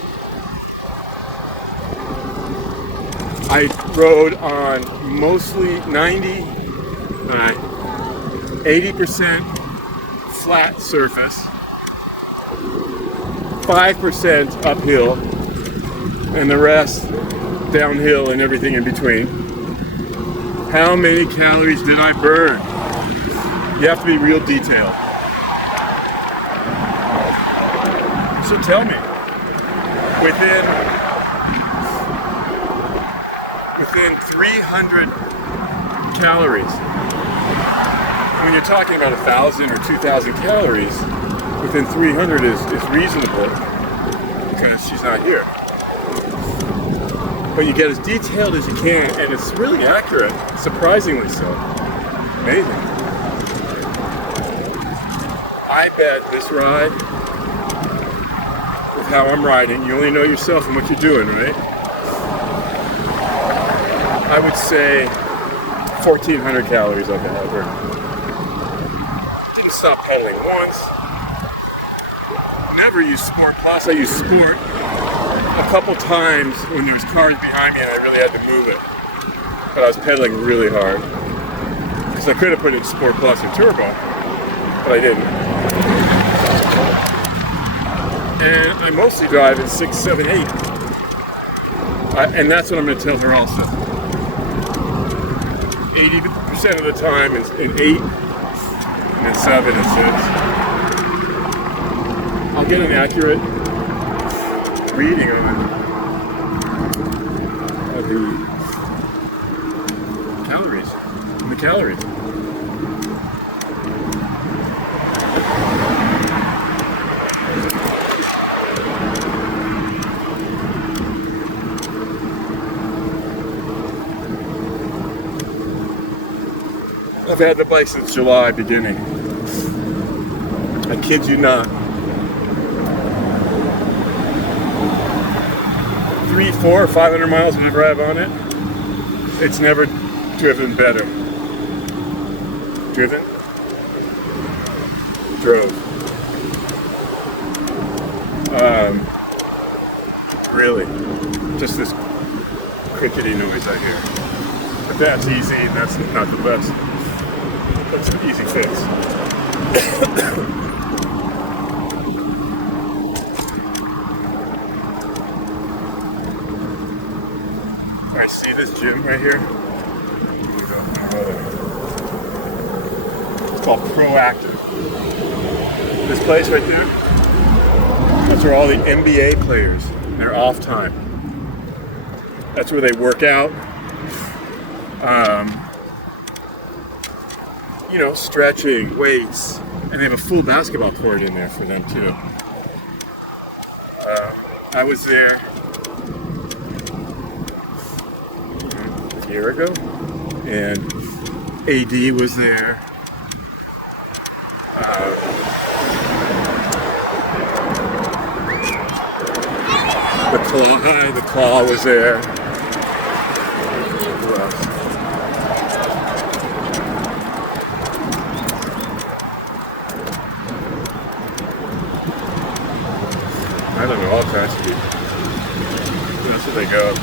I rode on mostly 80% flat surface, 5% uphill, and the rest downhill and everything in between. How many calories did I burn? You have to be real detailed. So tell me, within 300 calories, when you're talking about 1,000 or 2,000 calories, within 300 is reasonable because she's not here. But you get as detailed as you can, and it's really accurate, surprisingly so. Amazing. I bet this ride, with how I'm riding, you only know yourself and what you're doing, right? I would say 1,400 calories I've had her. Didn't stop pedaling once. Never used Sport Plus. I used Sport a couple times when there was cars behind me and I really had to move it. But I was pedaling really hard. Because I could have put in Sport Plus and Turbo, but I didn't. And I mostly drive in 6, 7, 8. And that's what I'm going to tell her also. 80% of the time is in 8, and then 7 and 6. I'll get an accurate reading of the calories. The calories. I've had the bike since July beginning. I kid you not. 300, 400, or 500 miles whenever I have on it. It's never driven better. Driven? Drove. Really, just this crickety noise I hear. But that's easy, and that's not the best. That's an easy fix. I see this gym right here. It's called Proactive. This place right there, that's where all the NBA players, they're off time. That's where they work out. You know, stretching, weights, and they have a full basketball court in there for them too. I was there a year ago, and AD was there. The Claw was there. Who else? I don't know, all kinds of people. That's where they go.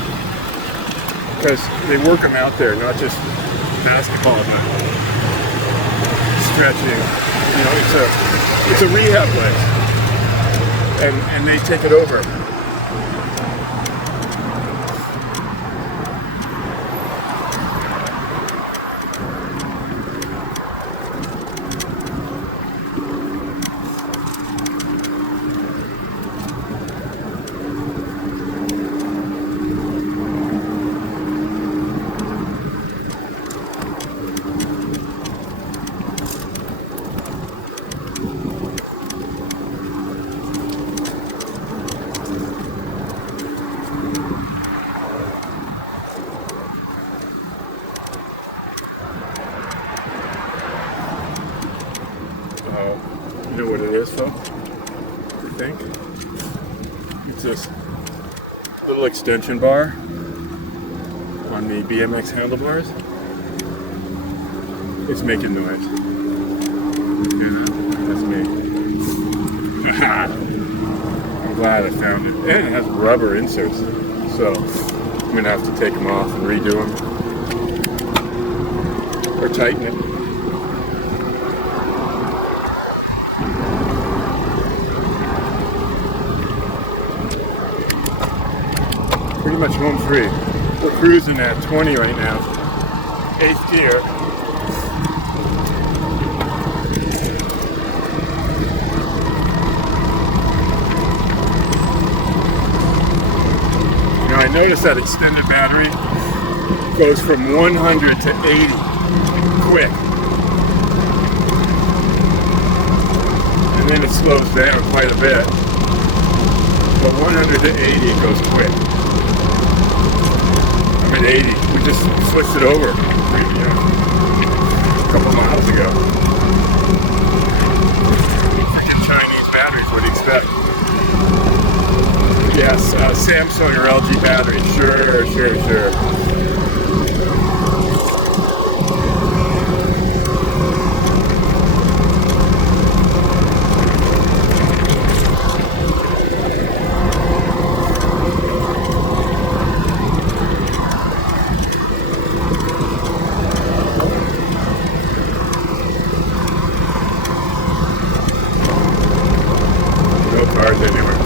Because they work them out there, not just basketball, but stretching. You know, it's a rehab place. And they take it over. You know what it is, though? I think it's this little extension bar on the BMX handlebars. It's making noise. Yeah, that's me. I'm glad I found it. And it has rubber inserts, so I'm gonna have to take them off and redo them or tighten it. Pretty much home free. We're cruising at 20 right now. 8th gear. Now I noticed that extended battery goes from 100 to 80 quick. And then it slows down quite a bit. But 100 to 80 it goes quick. I'm at 80. We just switched it over a couple miles ago. Freaking Chinese batteries, what do you expect? Yes, Samsung or LG batteries. Sure. No cars anywhere.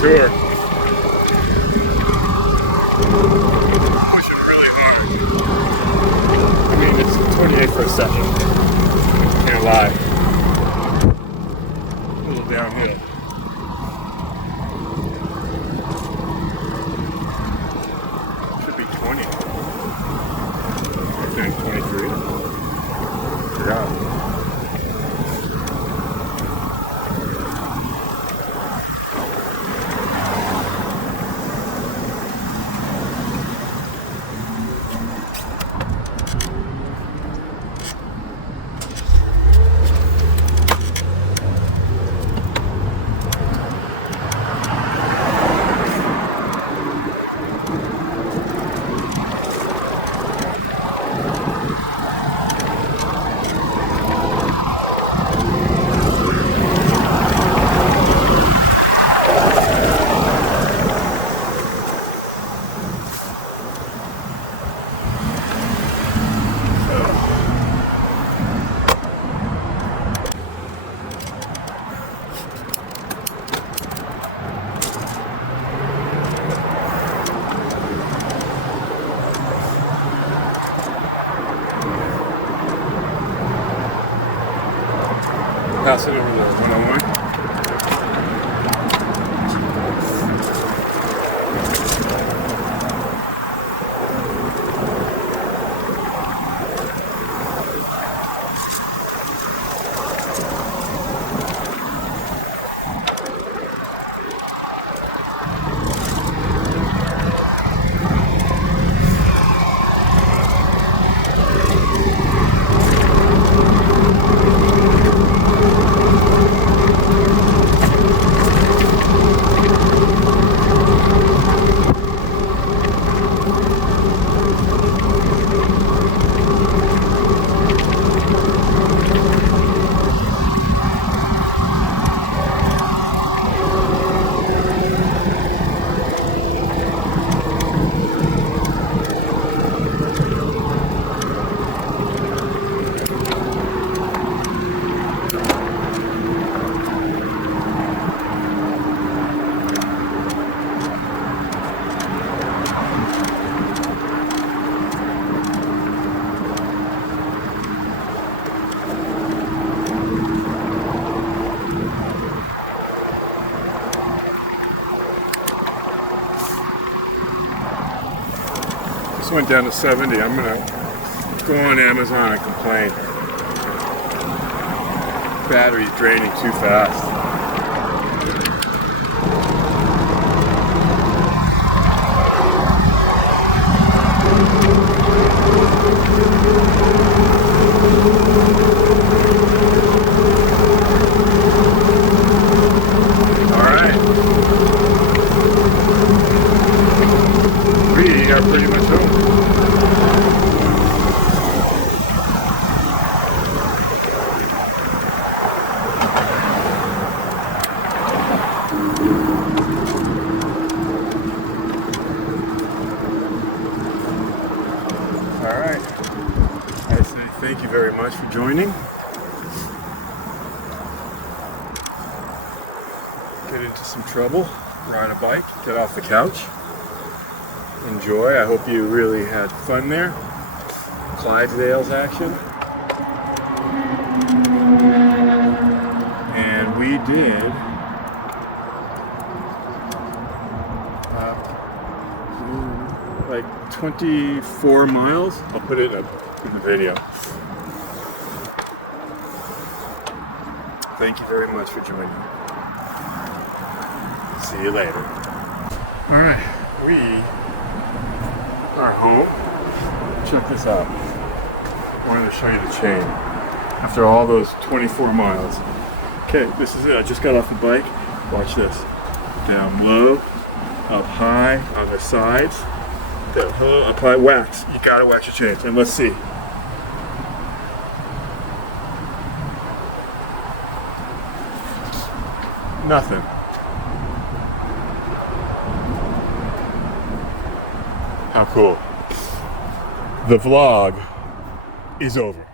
Tour. Pushing really hard. hit for a second. Can't lie. A little downhill. Should be 20. I think 23. Forgot. Pass it over the 101. Went down to 70. I'm gonna go on Amazon and complain. Battery's draining too fast. We are pretty much home. All right. I say thank you very much for joining. Get into some trouble, ride a bike, get off the couch. Enjoy. I hope you really had fun there. CLYDESDALES action. And we did like 24 miles. I'll put it up in the video. Thank you very much for joining. See you later. All right, we are home. Check this out. I wanted to show you the chain after all those 24 miles. Okay, this is it. I just got off the bike. Watch this. Down low, up high on the sides. Down low, up high, wax. You gotta wax your chains. And let's see. Nothing. How cool. The vlog is over.